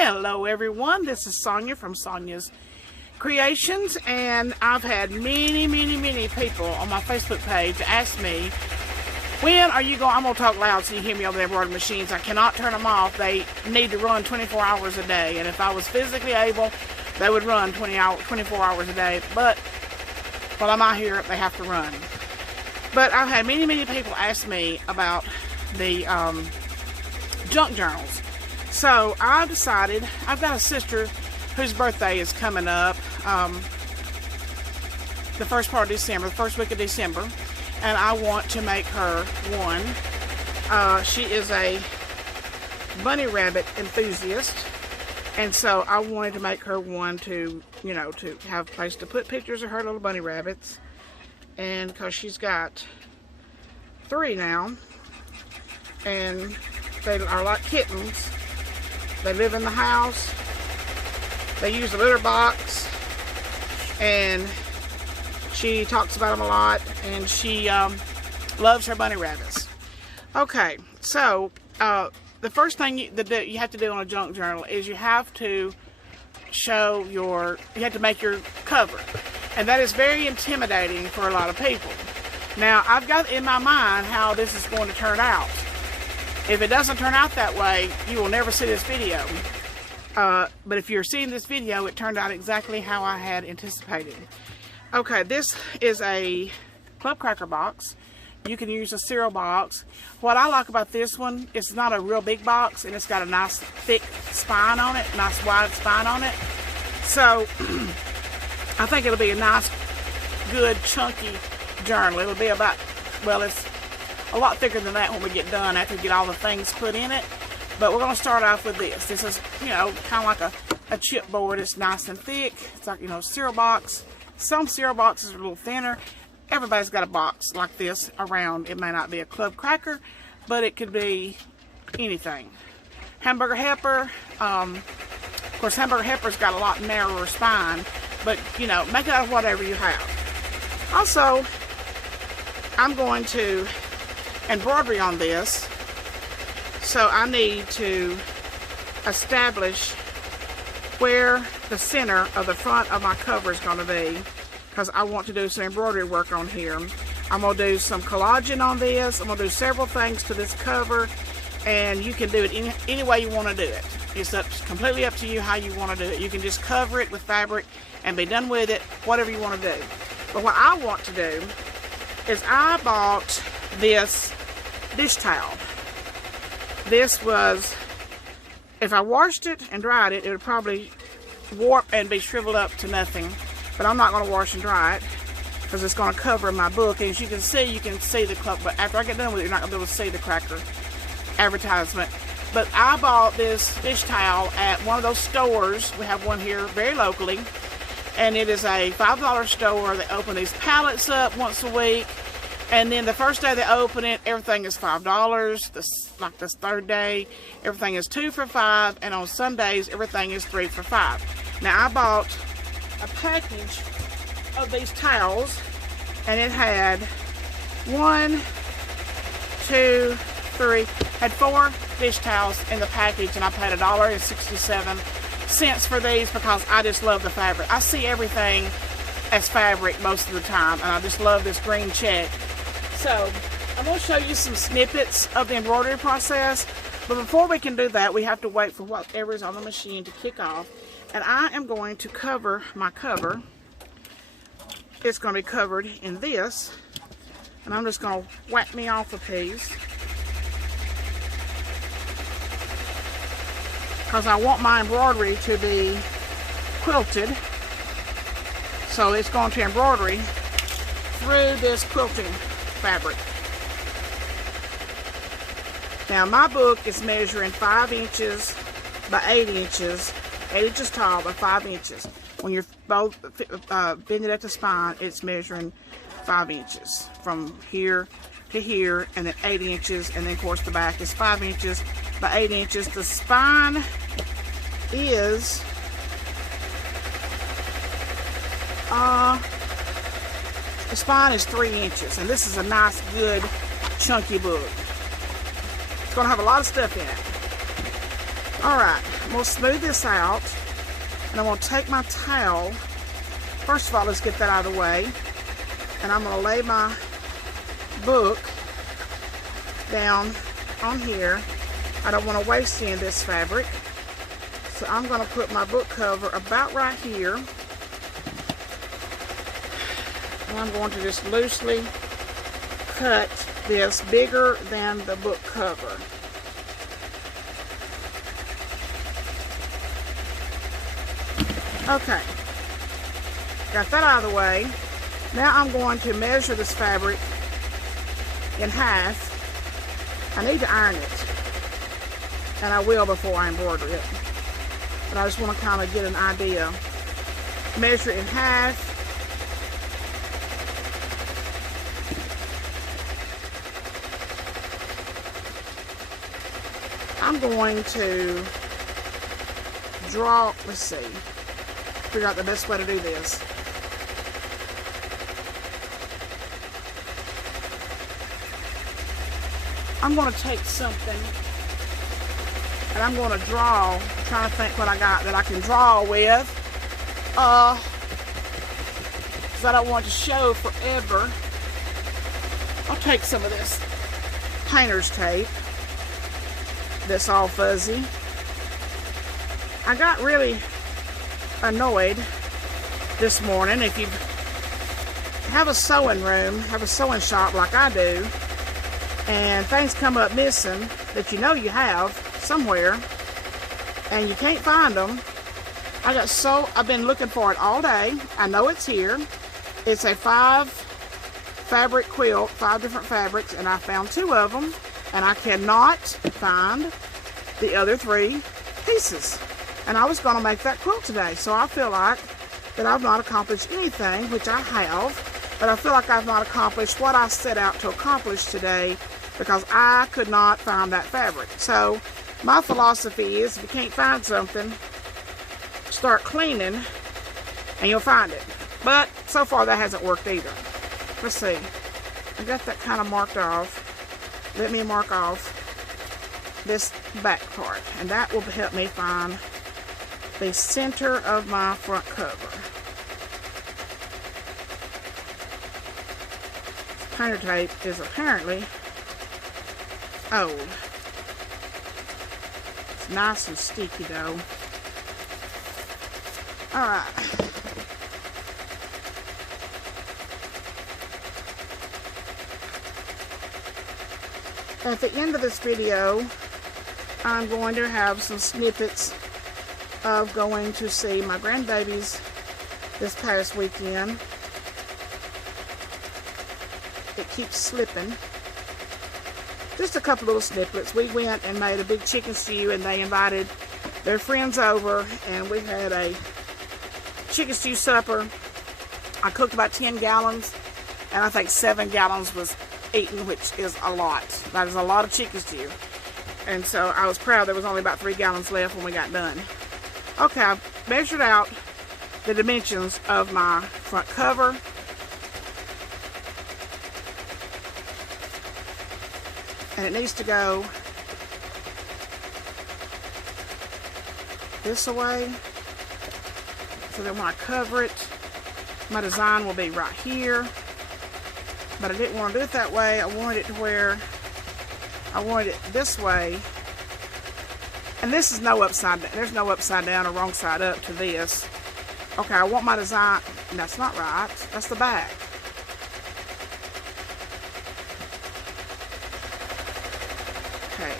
Hello everyone, this is Sonia from Sonyas Creations, and I've had many people on my Facebook page ask me, when are you going, I'm going to talk loud so you hear me over there, embroidery machines. I cannot turn them off. They need to run 24 hours a day, and if I was physically able, they would run 24 hours a day, but while I'm out here, they have to run. But I've had many people ask me about the junk journals. So I decided, I've got a sister whose birthday is coming up the first part of December, the first week of December, and I want to make her one. She is a bunny rabbit enthusiast, and so I wanted to make her one to, you know, to have a place to put pictures of her little bunny rabbits. And because she's got 3 now, and they are like kittens. They live in the house, they use the litter box, and she talks about them a lot, and she loves her bunny rabbits. Okay, so the first thing you have to do on a junk journal is you have to show you have to make your cover, and that is very intimidating for a lot of people. Now, I've got in my mind how this is going to turn out. If it doesn't turn out that way, you will never see this video. But if you're seeing this video, it turned out exactly how I had anticipated. Okay, this is a club cracker box. You can use a cereal box. What I like about this one, it's not a real big box, and it's got a nice thick spine on it, nice wide spine on it. So, I think it'll be a nice, good, chunky journal. It'll be about, well, it's a lot thicker than that when we get done after we get all the things put in it. But we're going to start off with this. This is, you know, kind of like a chipboard. It's nice and thick. It's like, you know, cereal box. Some cereal boxes are a little thinner. Everybody's got a box like this around. It may not be a club cracker, but it could be anything. Hamburger helper. Of course, hamburger helper's got a lot narrower spine, but, you know, make it out of whatever you have. Also, I'm going to embroidery on this, so I need to establish where the center of the front of my cover is going to be, because I want to do some embroidery work on here. I'm going to do some collaging on this. I'm going to do several things to this cover, and you can do it any way you want to do it. It's completely up to you how you want to do it. You can just cover it with fabric and be done with it, whatever you want to do. But what I want to do is I bought this dish towel. This was, if I washed it and dried it, it would probably warp and be shriveled up to nothing. But I'm not going to wash and dry it because it's going to cover my book. And as you can see the club. But after I get done with it, you're not going to be able to see the cracker advertisement. But I bought this dish towel at one of those stores. We have one here very locally, and it is a $5 store. They open these pallets up once a week. And then the first day they open it, everything is $5. Like this third day, everything is 2 for $5. And on Sundays, everything is 3 for $5. Now, I bought a package of these towels, and it had 1, 2, 3, had 4 dish towels in the package, and I paid $1.67 for these because I just love the fabric. I see everything as fabric most of the time, and I just love this green check. So, I'm going to show you some snippets of the embroidery process, but before we can do that, we have to wait for whatever is on the machine to kick off. And I am going to cover my cover. It's going to be covered in this, and I'm just going to whack me off a piece, because I want my embroidery to be quilted. So it's going to embroidery through this quilting fabric. Now, my book is measuring 5 inches by 8 inches, 8 inches tall by 5 inches. When you're both bending at the spine, it's measuring 5 inches from here to here, and then 8 inches, and then of course the back is 5 inches by 8 inches. The spine is the spine is 3 inches, and this is a nice, good, chunky book. It's going to have a lot of stuff in it. Alright, I'm going to smooth this out, and I'm going to take my towel. First of all, let's get that out of the way. And I'm going to lay my book down on here. I don't want to waste any of this fabric. So I'm going to put my book cover about right here. And I'm going to just loosely cut this bigger than the book cover. Okay, got that out of the way. Now I'm going to measure this fabric in half. I need to iron it, and I will before I embroider it. But I just want to kind of get an idea. Measure it in half. I'm going to draw, let's see, figure out the best way to do this. I'm going to take something and I'm going to draw. I'm trying to think what I got that I can draw with. Because I don't want to show forever. I'll take some of this painter's tape that's all fuzzy. I got really annoyed this morning. If you have a sewing room, have a sewing shop like I do, and things come up missing that you know you have somewhere and you can't find them, I've been looking for it all day. I know it's here. It's a 5 fabric quilt, 5 different fabrics, and I found 2 of them, and I cannot find the other 3 pieces. And I was going to make that quilt today, so I feel like that I've not accomplished anything, which I have, but I feel like I've not accomplished what I set out to accomplish today because I could not find that fabric. So my philosophy is, if you can't find something, start cleaning and you'll find it. But so far that hasn't worked either. Let's see. I got that kind of marked off. Let me mark off this back part, and that will help me find the center of my front cover. Painter tape is apparently old. It's nice and sticky though. Alright. At the end of this video, I'm going to have some snippets of going to see my grandbabies this past weekend. It keeps slipping. Just a couple little snippets. We went and made a big chicken stew, and they invited their friends over, and we had a chicken stew supper. I cooked about 10 gallons, and I think 7 gallons was eaten, which is a lot. That is a lot of chicken stew. And so I was proud there was only about 3 gallons left when we got done. Okay, I've measured out the dimensions of my front cover. And it needs to go this way. So that when I cover it, my design will be right here. But I didn't want to do it that way. I wanted it to where I wanted it this way. And this is no upside down. There's no upside down or wrong side up to this. Okay, I want my design. That's not right. That's the back. Okay.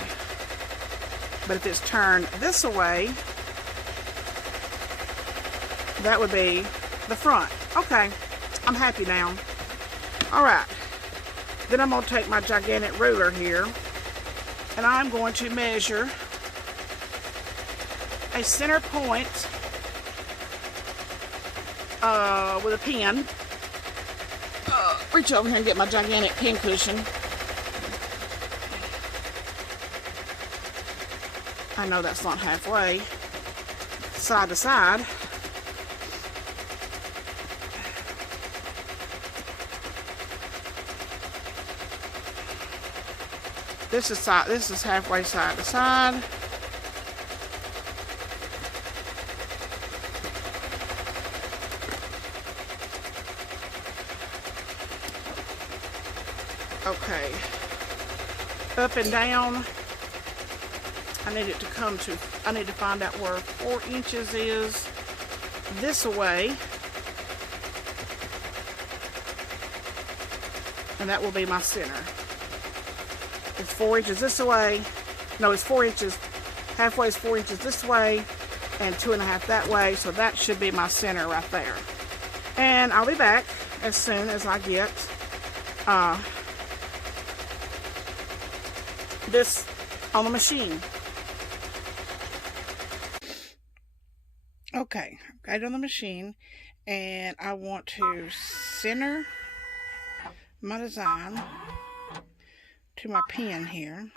But if it's turned this way, that would be the front. Okay, I'm happy now. Alright, then I'm going to take my gigantic ruler here, and I'm going to measure a center point with a pin. Reach over here and get my gigantic pin cushion. I know that's not halfway, side to side. This is halfway side to side. Okay. Up and down. I need it to come to, I need to find out where 4 inches is this way. And that will be my center. It's 4 inches this way. No, it's 4 inches. Halfway is 4 inches this way and 2.5 that way. So that should be my center right there. And I'll be back as soon as I get this on the machine. Okay, I've got it on the machine, and I want to center my design to my pen here.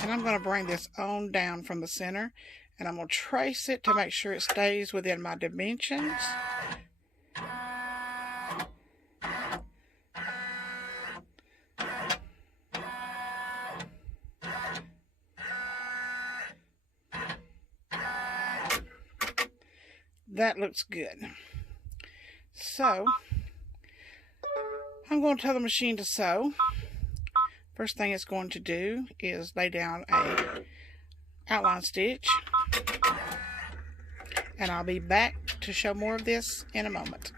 And I'm going to bring this on down from the center, and I'm going to trace it to make sure it stays within my dimensions. That looks good. So, I'm going to tell the machine to sew. First thing it's going to do is lay down a outline stitch, and I'll be back to show more of this in a moment.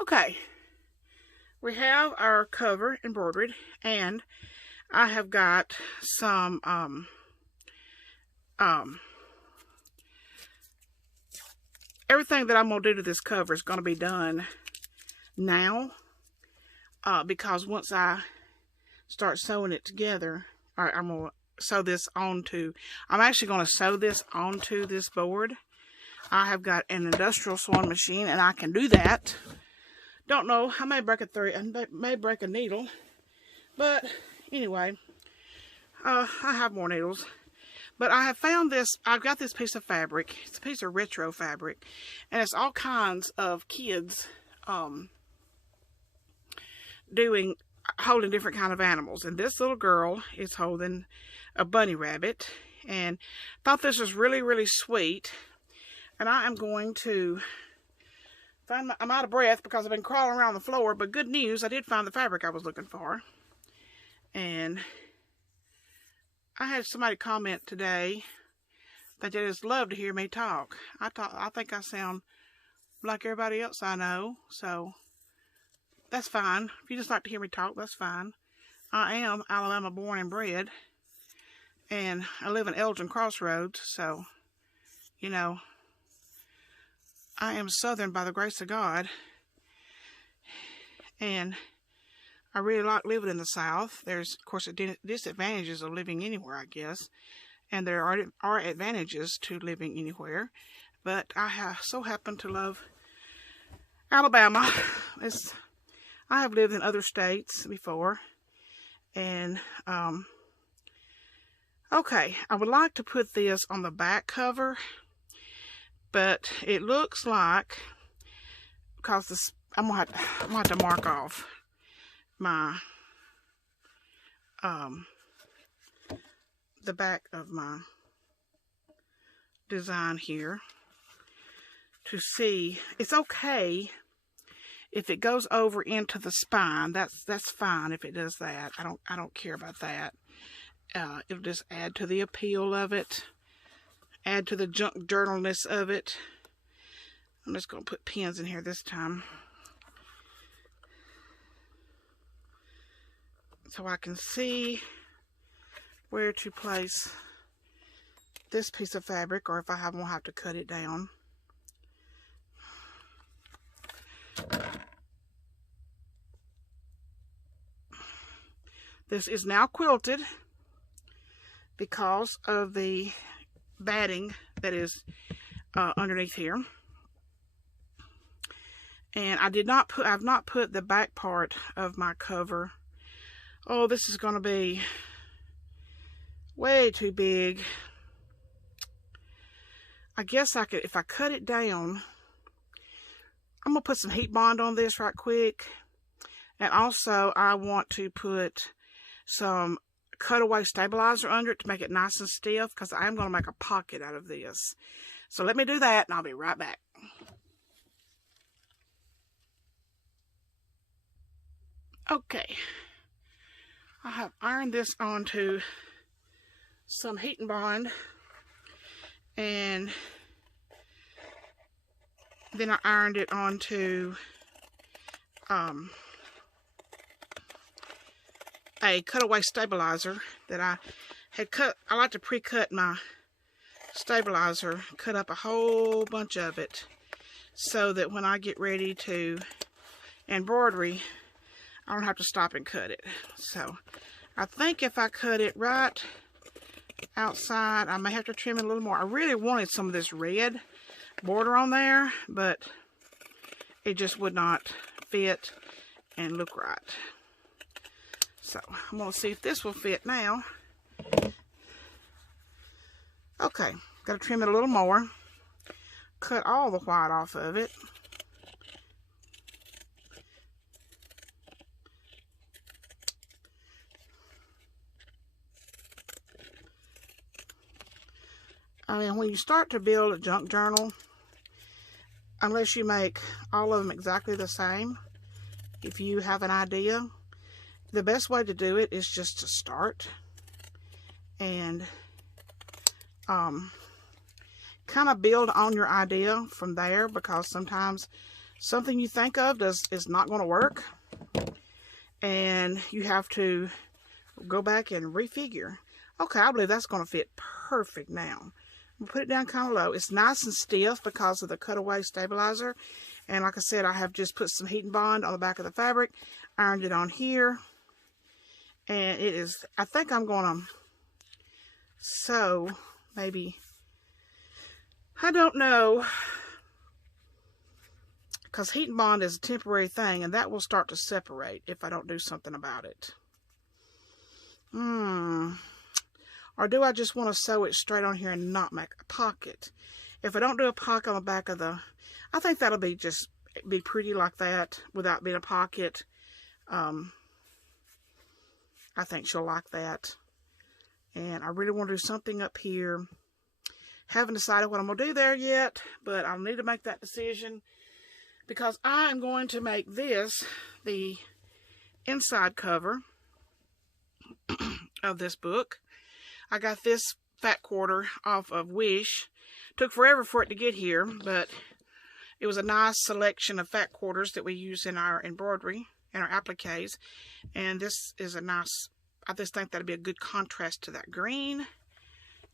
Okay, we have our cover embroidered, and I have got some everything that I'm going to do to this cover is going to be done now, because once I start sewing it together, I'm going to sew this onto, I'm actually going to sew this onto this board. I have got an industrial sewing machine, and I can do that. Don't know, I may break a thread, I may break a needle, but anyway, I have more needles. But I have found this, I've got this piece of fabric, it's a piece of retro fabric, and it's all kinds of kids holding different kind of animals. And this little girl is holding a bunny rabbit, and thought this was really, really sweet. And I am going to I'm out of breath because I've been crawling around the floor, but good news, I did find the fabric I was looking for. And I had somebody comment today that they just love to hear me talk. I think I sound like everybody else I know, so that's fine. If you just like to hear me talk, that's fine. I am Alabama born and bred, and I live in Elgin Crossroads, so, you know, I am Southern by the grace of God, and I really like living in the South. There's, of course, disadvantages of living anywhere, I guess, and there are advantages to living anywhere, but I so happen to love Alabama. I have lived in other states before, and, okay, I would like to put this on the back cover, but it looks like, because this, I'm gonna have to mark off my the back of my design here to see. It's okay if it goes over into the spine. That's fine if it does that. I don't care about that. It'll just add to the appeal of it. Add to the junk journalness of it. I'm just going to put pins in here this time. so I can see where to place this piece of fabric, or if I won't have to cut it down. This is now quilted because of the batting that is underneath here. And I've not put the back part of my cover. Oh, this is going to be way too big. I guess I could, if I cut it down, I'm going to put some heat bond on this right quick. And also I want to put some cutaway stabilizer under it to make it nice and stiff, because I am going to make a pocket out of this. So let me do that and I'll be right back. Okay, I have ironed this onto some heat and bond, and then I ironed it onto a cutaway stabilizer that I had cut. I like to pre-cut my stabilizer, cut up a whole bunch of it, so that when I get ready to embroidery, I don't have to stop and cut it. So I think if I cut it right outside, I may have to trim it a little more. I really wanted some of this red border on there, but it just would not fit and look right. So I'm going to see if this will fit now. Okay, got to trim it a little more. Cut all the white off of it. I mean, when you start to build a junk journal, unless you make all of them exactly the same, if you have an idea, the best way to do it is just to start and kind of build on your idea from there, because sometimes something you think of is not going to work, and you have to go back and refigure. Okay, I believe that's going to fit perfect now. We'll put it down kind of low. It's nice and stiff because of the cutaway stabilizer. And like I said, I have just put some heat and bond on the back of the fabric, ironed it on here. And it is, I think I'm going to sew, maybe, I don't know, because heat and bond is a temporary thing, and that will start to separate if I don't do something about it. Or do I just want to sew it straight on here and not make a pocket? If I don't do a pocket on the back of the, I think that'll be be pretty like that without being a pocket. I think she'll like that. And I really want to do something up here. Haven't decided what I'm going to do there yet, but I'll need to make that decision, because I am going to make this the inside cover of this book. I got this fat quarter off of Wish. Took forever for it to get here, but it was a nice selection of fat quarters that we use in our embroidery and our appliques. And this is a nice, I just think that'd be a good contrast to that green.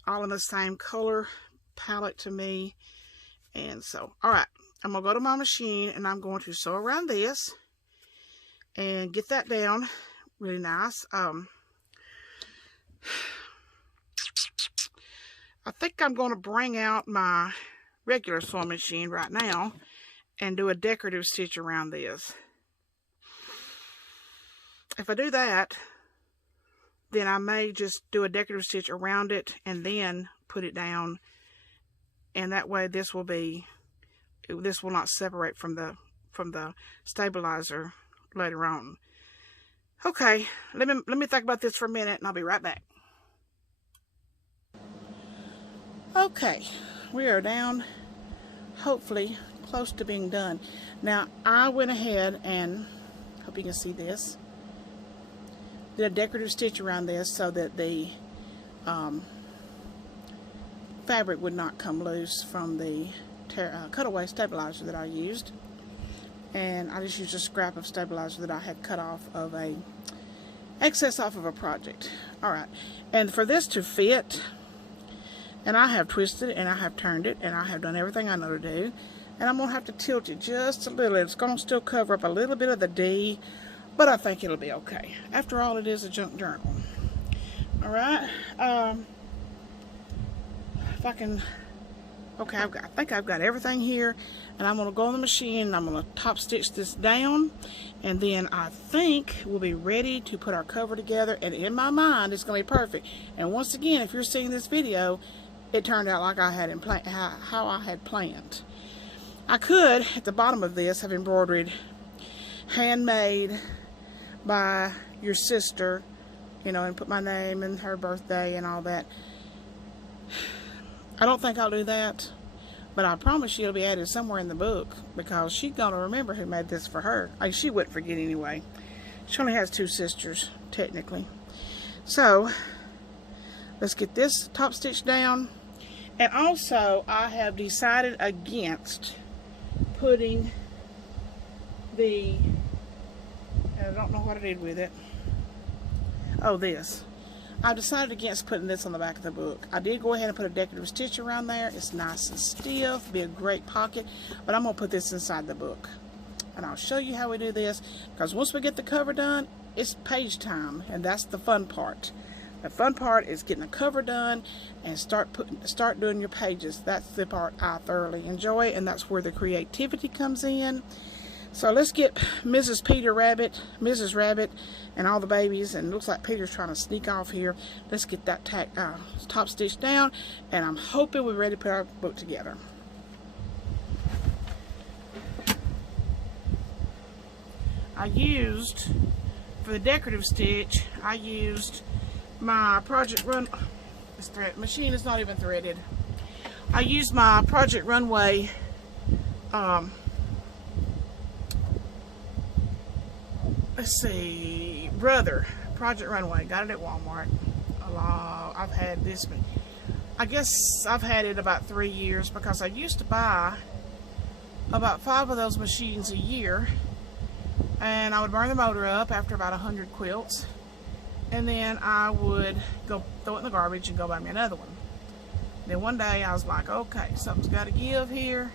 All in the same color palette to me. And so, alright, I'm going to go to my machine and I'm going to sew around this and get that down really nice. I think I'm going to bring out my regular sewing machine right now and do a decorative stitch around this. If I do that, then I may just do a decorative stitch around it and then put it down, and that way this will not separate from the stabilizer later on. Okay, let me think about this for a minute and I'll be right back. Okay, we are down, hopefully close to being done. Now I went ahead and, hope you can see this, did a decorative stitch around this so that the fabric would not come loose from the cutaway stabilizer that I used. And I just used a scrap of stabilizer that I had cut off of a excess off of a project. Alright, and for this to fit, and I have twisted it, and I have turned it, and I have done everything I know to do, and I'm going to have to tilt it just a little. It's going to still cover up a little bit of the D, but I think it'll be okay. After all, it is a junk journal. Alright, if I can, okay, I think I've got everything here, and I'm going to go on the machine, and I'm going to top stitch this down, and then I think we'll be ready to put our cover together, and in my mind, it's going to be perfect. And once again, if you're seeing this video, it turned out like I had how I had planned. I could, at the bottom of this, have embroidered handmade by your sister, you know, and put my name and her birthday and all that. I don't think I'll do that, but I promise you it'll be added somewhere in the book, because she's going to remember who made this for her. She wouldn't forget anyway. She only has 2 sisters, technically. So, let's get this top stitch down. And also, I have decided against putting the, I don't know what I did with it. Oh, this. I've decided against putting this on the back of the book. I did go ahead and put a decorative stitch around there. It's nice and stiff, be a great pocket, but I'm going to put this inside the book. And I'll show you how we do this, because once we get the cover done, it's page time, and that's the fun part. The fun part is getting the cover done and start doing your pages. That's the part I thoroughly enjoy, and that's where the creativity comes in. So let's get Mrs. Mrs. Rabbit, and all the babies, and it looks like Peter's trying to sneak off here. Let's get that top stitch down, and I'm hoping we're ready to put our book together. I used, for the decorative stitch, I used my Project Run, this thread machine is not even threaded. I used my Project Runway let's see, Project Runway. Got it at Walmart. I've had this one. I guess I've had it about 3 years, because I used to buy about 5 of those machines a year, and I would burn the motor up after about 100 quilts, and then I would go throw it in the garbage and go buy me another one. Then one day I was like, okay, something's got to give here,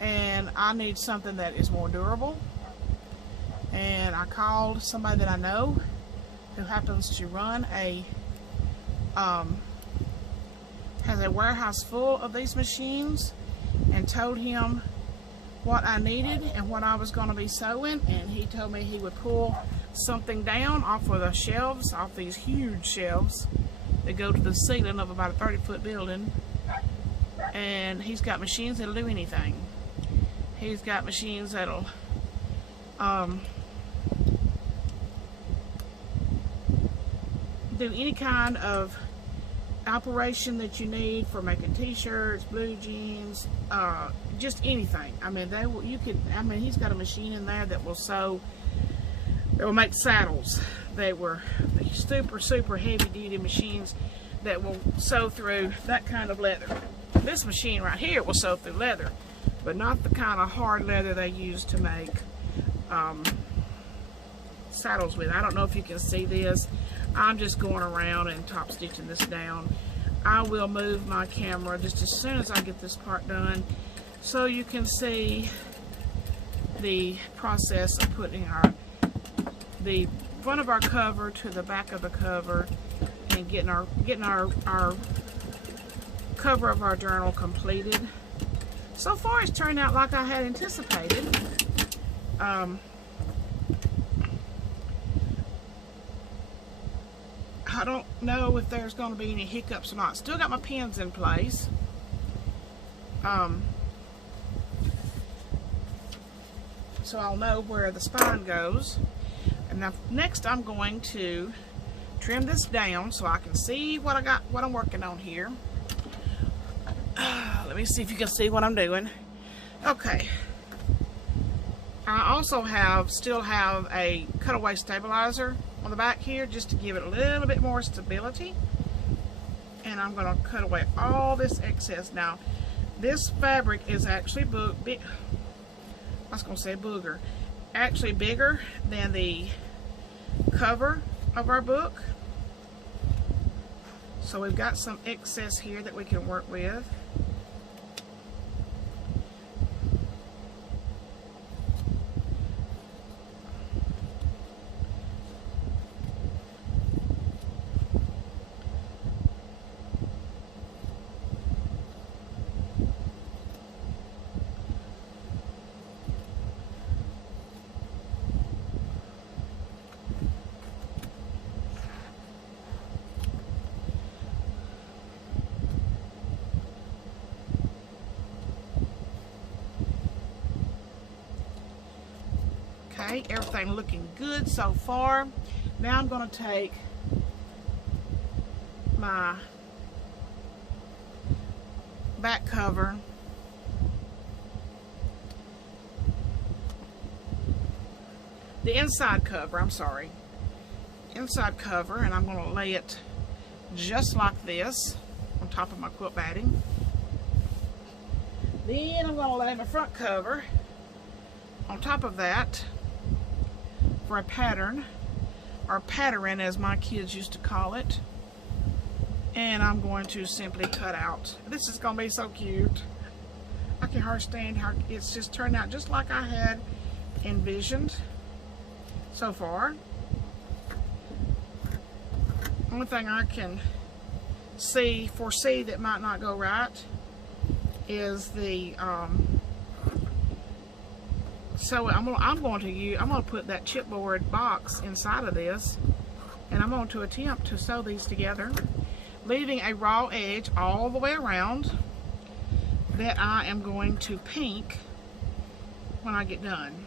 and I need something that is more durable. And I called somebody that I know who happens to run has a warehouse full of these machines, and told him what I needed and what I was going to be sewing, and he told me he would pull something down off of the shelves, off these huge shelves that go to the ceiling of about a 30-foot building, and he's got machines that'll do anything. He's got machines that'll do any kind of operation that you need for making t-shirts, blue jeans, just anything. I mean, he's got a machine in there that will sew, that will make saddles. They were super heavy duty machines that will sew through that kind of leather. This machine right here will sew through leather, but not the kind of hard leather they use to make saddles with. I don't know if you can see this. I'm just going around and top stitching this down. I will move my camera just as soon as I get this part done, so you can see the process of putting the front of our cover to the back of the cover, and getting our cover of our journal completed. So far it's turned out like I had anticipated. I don't know if there's going to be any hiccups or not. Still got my pins in place. So I'll know where the spine goes. And now next I'm going to trim this down so I can see what I'm working on here. Let me see if you can see what I'm doing. Okay. I also still have a cutaway stabilizer on the back here, just to give it a little bit more stability. And I'm going to cut away all this excess. Now, this fabric is actually booger, actually bigger than the cover of our book. So we've got some excess here that we can work with. Okay, everything looking good so far. Now I'm going to take my back cover, the inside cover, inside cover, and I'm going to lay it just like this on top of my quilt batting. Then I'm going to lay my front cover on top of that for a pattern, or pattern as my kids used to call it. And I'm going to simply cut out. This is going to be so cute. I can hardly stand how it's just turned out just like I had envisioned so far. Only thing I can foresee that might not go right is the so I'm going to put that chipboard box inside of this, and I'm going to attempt to sew these together, leaving a raw edge all the way around that I am going to pink when I get done.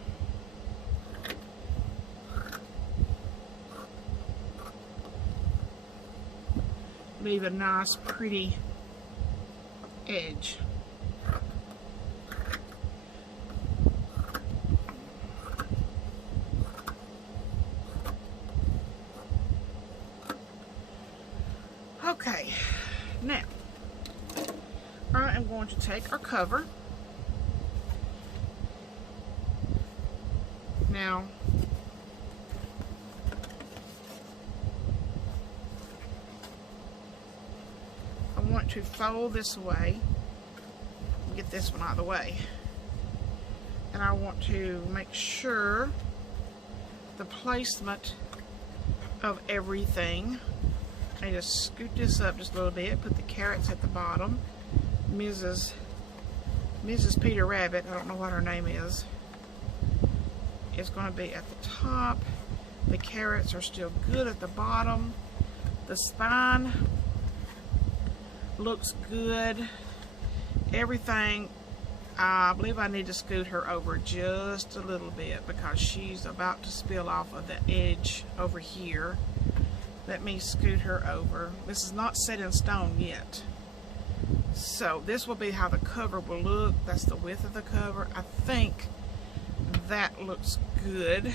Leave a nice pretty edge. Okay, now I am going to take our cover. Now, I want to fold this away, get this one out of the way, and I want to make sure the placement of everything. I just scoot this up just a little bit, put the carrots at the bottom. Mrs. Peter Rabbit, I don't know what her name is going to be at the top. The carrots are still good at the bottom. The spine looks good. Everything, I believe I need to scoot her over just a little bit because she's about to spill off of the edge over here. Let me scoot her over. This is not set in stone yet. So this will be how the cover will look. That's the width of the cover. I think that looks good.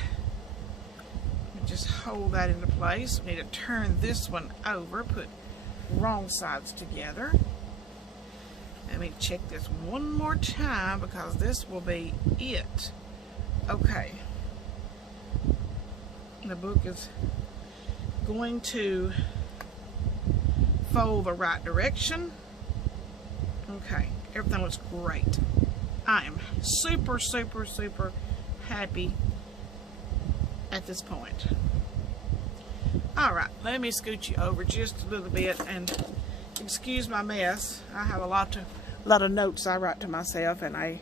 Just hold that into place. We need to turn this one over, put wrong sides together. Let me check this one more time because this will be it. Okay. The book is going to fold the right direction. Okay, everything looks great. I am super, super, super happy at this point. Alright, let me scoot you over just a little bit and excuse my mess. I have a lot of notes I write to myself, and I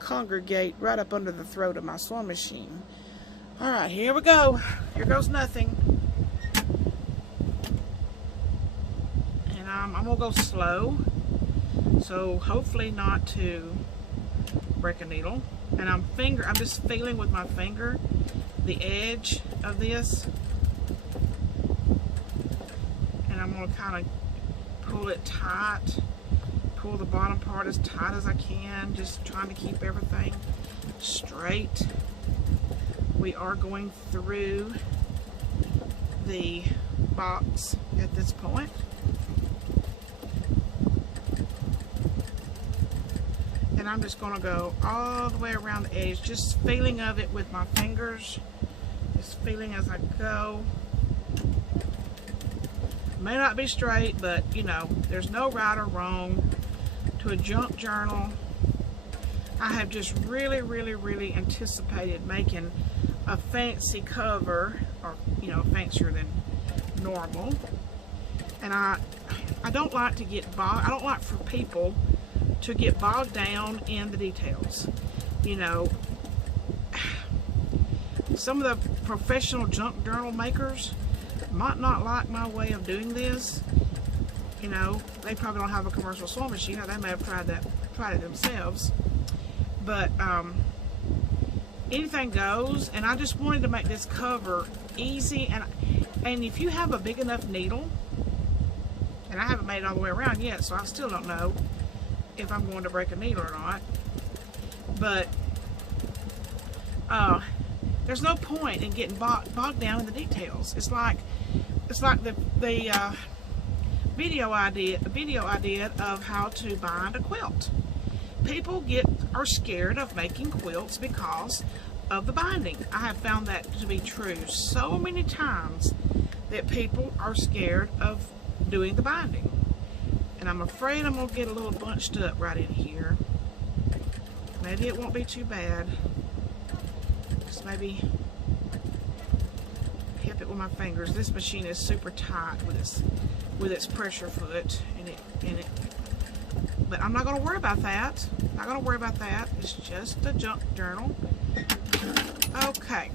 congregate right up under the throat of my sewing machine. Alright, here we go. Here goes nothing. And I'm going to go slow, so hopefully not to break a needle. And I'm just feeling with my finger the edge of this, and I'm going to kind of pull it tight, pull the bottom part as tight as I can, just trying to keep everything straight. We are going through the box at this point. And I'm just going to go all the way around the edge, just feeling of it with my fingers, just feeling as I go. may not be straight, but you know, there's no right or wrong to a junk journal. I have just really anticipated making a fancy cover, or you know, fancier than normal. And I don't like to get bogged. I don't like for people to get bogged down in the details. You know, some of the professional junk journal makers might not like my way of doing this. You know, they probably don't have a commercial sewing machine, or they may have tried it themselves. But anything goes, and I just wanted to make this cover easy. And if you have a big enough needle, and I haven't made it all the way around yet, so I still don't know if I'm going to break a needle or not. But there's no point in getting bogged down in the details. It's like the video idea of how to bind a quilt. People are scared of making quilts because of the binding. I have found that to be true so many times, that people are scared of doing the binding. And I'm afraid I'm going to get a little bunched up right in here. Maybe it won't be too bad. Just maybe hip it with my fingers. This machine is super tight with its pressure foot in it. But I'm not going to worry about that. Not going to worry about that. It's just a junk journal. Okay.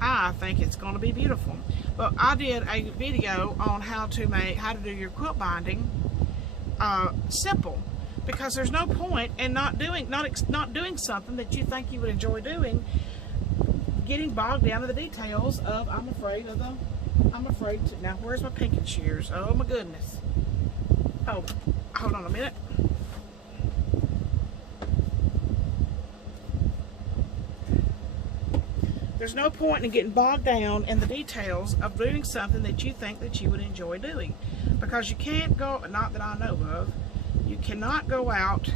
I think it's going to be beautiful. But I did a video on how to do your quilt binding simple, because there's no point in not doing something that you think you would enjoy doing, getting bogged down in the details of I'm afraid to. Now where's my pinking shears? Oh my goodness. Oh, hold on a minute. There's no point in getting bogged down in the details of doing something that you think that you would enjoy doing, because you can't go, not that I know of, you cannot go out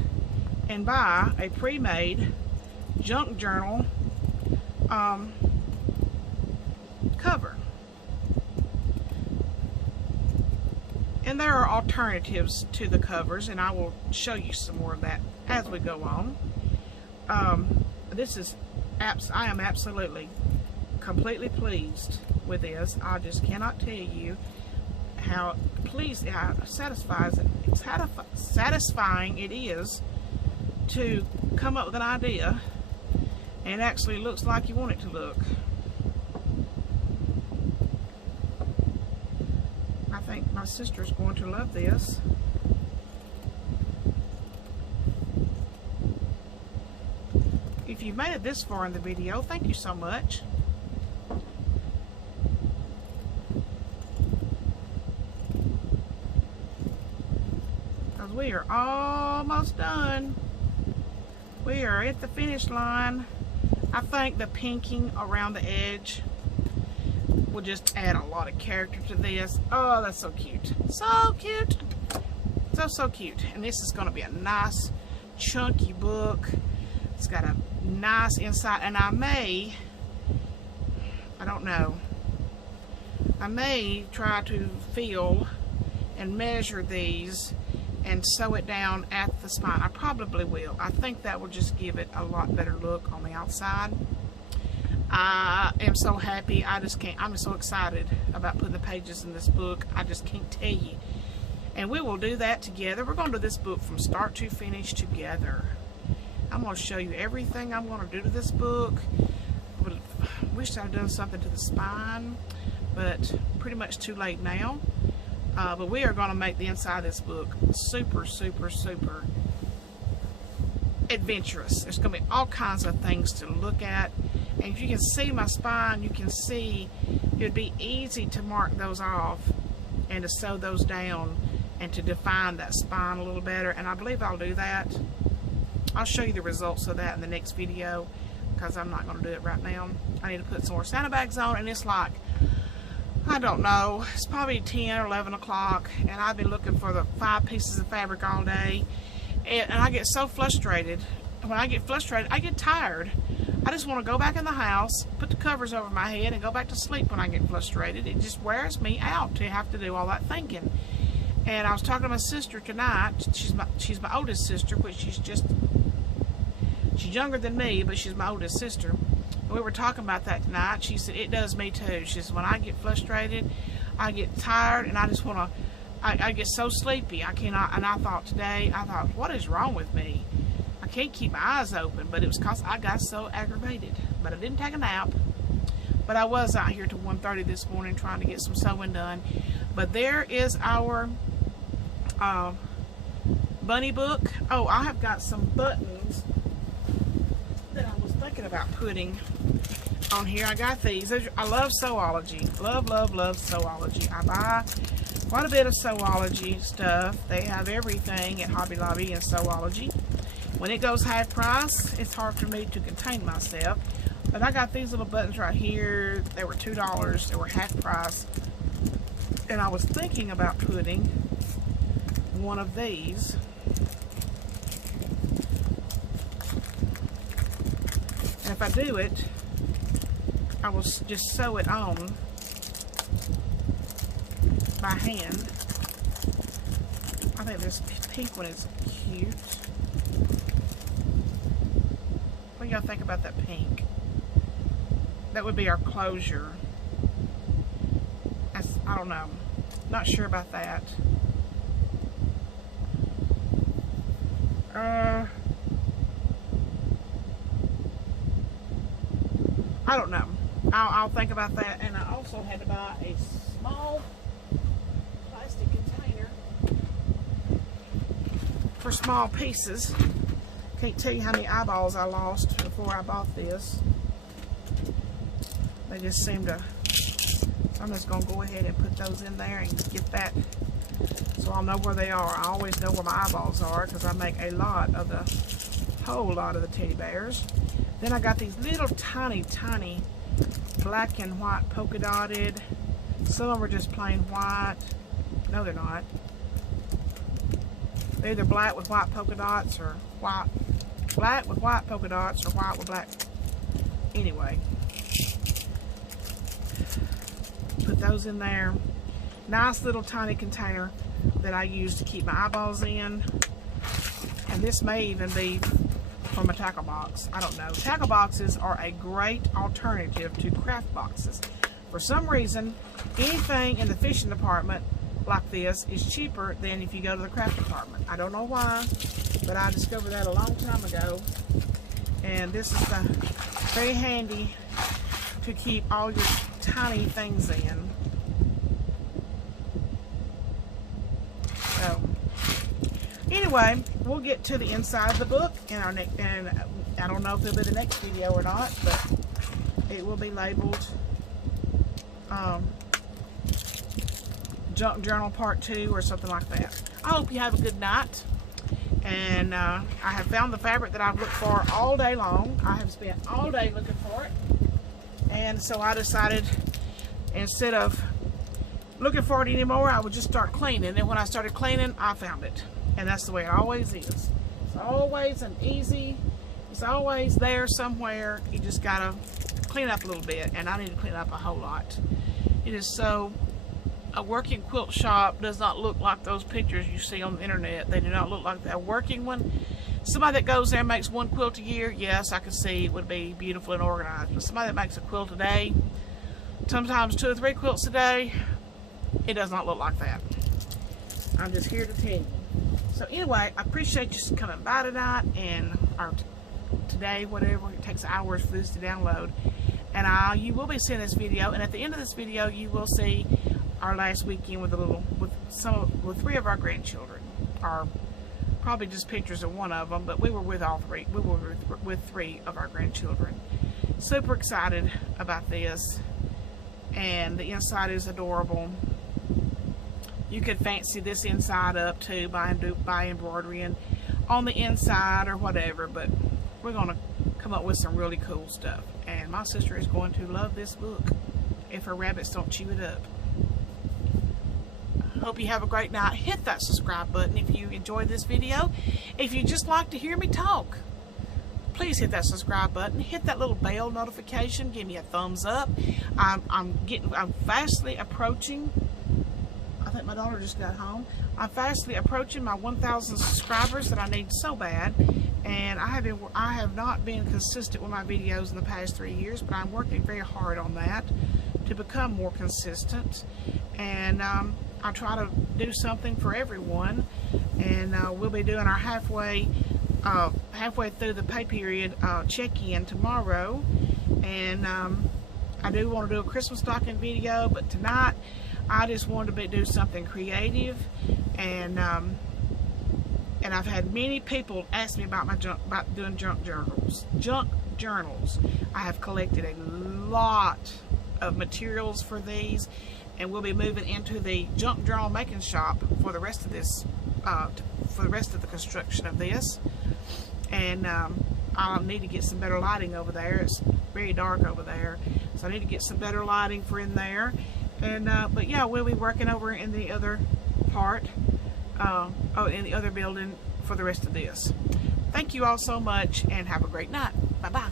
and buy a pre-made junk journal cover. And there are alternatives to the covers, and I will show you some more of that as we go on. I am absolutely, completely pleased with this. I just cannot tell you how satisfying it is to come up with an idea and actually looks like you want it to look. I think my sister's going to love this. If you've made it this far in the video, thank you so much. Because we are almost done. We are at the finish line. I think the pinking around the edge will just add a lot of character to this. Oh, that's so cute. So cute. So cute. And this is going to be a nice, chunky book. It's got a nice inside, and I don't know, I may try to feel and measure these and sew it down at the spine. I probably will. I think that will just give it a lot better look on the outside. I am so happy. I just can't. I'm so excited about putting the pages in this book. I just can't tell you. And we will do that together. We're going to do this book from start to finish together. I'm going to show you everything I'm going to do to this book. I wish I'd done something to the spine, but pretty much too late now. But we are going to make the inside of this book super adventurous. There's going to be all kinds of things to look at. And if you can see my spine, you can see it would be easy to mark those off and to sew those down and to define that spine a little better. And I believe I'll do that. I'll show you the results of that in the next video, because I'm not going to do it right now. I need to put some more sandbags on, and it's like, I don't know, it's probably 10 or 11 o'clock, and I've been looking for the 5 pieces of fabric all day, and I get so frustrated. When I get frustrated, I get tired I just want to go back in the house, put the covers over my head, and go back to sleep when I get frustrated. It just wears me out to have to do all that thinking. And I was talking to my sister tonight. She's my oldest sister, but she's younger than me, but she's my oldest sister. And we were talking about that tonight. She said, it does me too. She says, when I get frustrated, I get tired, and I just want to, I get so sleepy. I cannot, and I thought, what is wrong with me? I can't keep my eyes open, but it was because I got so aggravated. But I didn't take a nap. But I was out here till 1:30 this morning trying to get some sewing done. But there is our bunny book. Oh, I have got some buttons that I was thinking about putting on here. I got these. I love Sewology. Love Sewology. I buy quite a bit of Sewology stuff. They have everything at Hobby Lobby and Sewology. When it goes half price, it's hard for me to contain myself. But I got these little buttons right here. They were $2. They were half price. And I was thinking about putting one of these. And if I do it, I will just sew it on by hand. I think this pink one is cute. What do y'all think about that pink? That would be our closure. I don't know. Not sure about that. I don't know. I'll think about that. And I also had to buy a small plastic container for small pieces. Can't tell you how many eyeballs I lost before I bought this. They just seem to, so I'm just going to go ahead and put those in there and get that so I'll know where they are. I always know where my eyeballs are because I make a whole lot of the teddy bears. Then I got these little tiny black and white polka dotted. Some of them are just plain white. No, they're not. They're either black with white polka dots or black with white polka dots or white with black. Anyway, put those in there. Nice little tiny container that I use to keep my eyeballs in. And this may even be from a tackle box. I don't know. Tackle boxes are a great alternative to craft boxes. For some reason, anything in the fishing department like this is cheaper than if you go to the craft department. I don't know why, but I discovered that a long time ago. And this is very handy to keep all your tiny things in. So anyway, we'll get to the inside of the book in our next, and I don't know if it'll be the next video or not, but it will be labeled Junk Journal Part 2 or something like that. I hope you have a good night. And I have found the fabric that I've looked for all day long. I have spent all day looking for it. And so I decided, instead of looking for it anymore, I would just start cleaning. And when I started cleaning, I found it. And that's the way it always is. It's always an easy, it's always there somewhere. You just gotta clean up a little bit. And I need to clean up a whole lot. It is so, a working quilt shop does not look like those pictures you see on the internet. They do not look like that. A working one, somebody that goes there and makes one quilt a year, yes, I can see it would be beautiful and organized. But somebody that makes a quilt a day, sometimes 2 or 3 quilts a day, it does not look like that. I'm just here to tell you. So anyway, I appreciate you coming by tonight or today, whatever. It takes hours for this to download. And you will be seeing this video, and at the end of this video, you will see our last weekend with 3 of our grandchildren, or probably just pictures of one of them, but we were with all 3. We were with 3 of our grandchildren. Super excited about this, and the inside is adorable. You could fancy this inside up too by embroidering on the inside or whatever, but we're going to come up with some really cool stuff. And my sister is going to love this book if her rabbits don't chew it up. Hope you have a great night. Hit that subscribe button if you enjoyed this video. If you just like to hear me talk, please hit that subscribe button, hit that little bell notification, give me a thumbs up. I'm fastly approaching. I think my daughter just got home. I'm fastly approaching my 1,000 subscribers that I need so bad, and I have not been consistent with my videos in the past 3 years, but I'm working very hard on that to become more consistent. And I try to do something for everyone, and we'll be doing our halfway through the pay period check-in tomorrow. And I do want to do a Christmas stocking video, but tonight I just wanted to do something creative. And I've had many people ask me about doing junk journals. I have collected a lot of materials for these, and we'll be moving into the junk journal making shop for the rest of this, for the rest of the construction of this. And I'll need to get some better lighting over there. It's very dark over there, so I need to get some better lighting for in there. And but yeah, we'll be working over in the other part, in the other building for the rest of this. Thank you all so much, and have a great night. Bye-bye.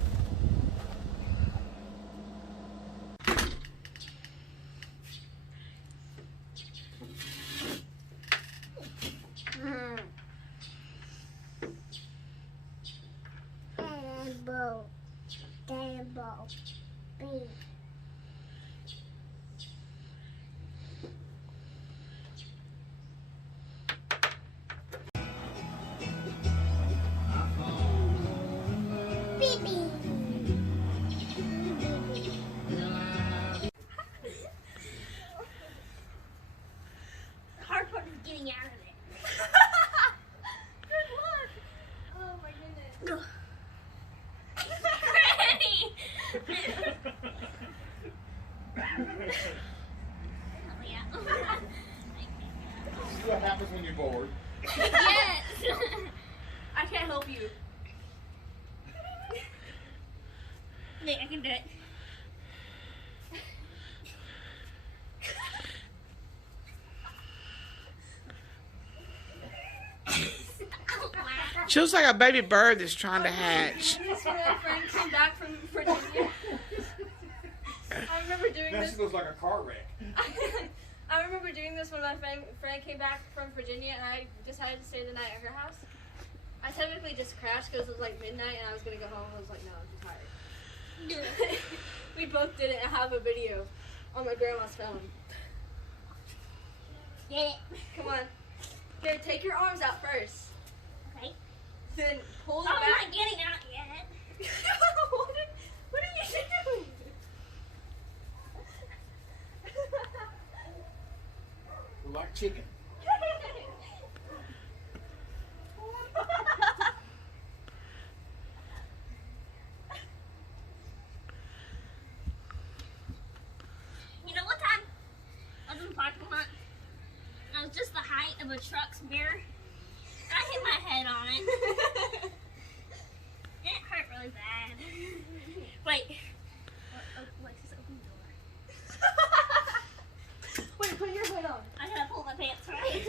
Hard part is getting out of it. Good luck. Oh my goodness. See what happens when you're bored. Yes. I can't help you. Nick, I can do it. She looks like a baby bird that's trying to hatch. This when my friend came back from Virginia. I remember doing Now this. she looks like a car wreck. I remember doing this when my friend came back from Virginia, and I decided to stay the night at her house. I technically just crashed because it was like midnight and I was gonna go home. I was like, no, I'm too tired. We both did it. I have a video on my grandma's phone. Yeah. Come on. Here, take your arms out first. Okay. Then pull it I'm back. not getting out yet. What are you doing? We're like chicken. You know what time? I was in the parking lot. I was just the height of a truck's mirror. And I hit my head on it. And it hurt really bad. Wait. Alexis, open the door. Wait, put your hood on. I gotta pull my pants right.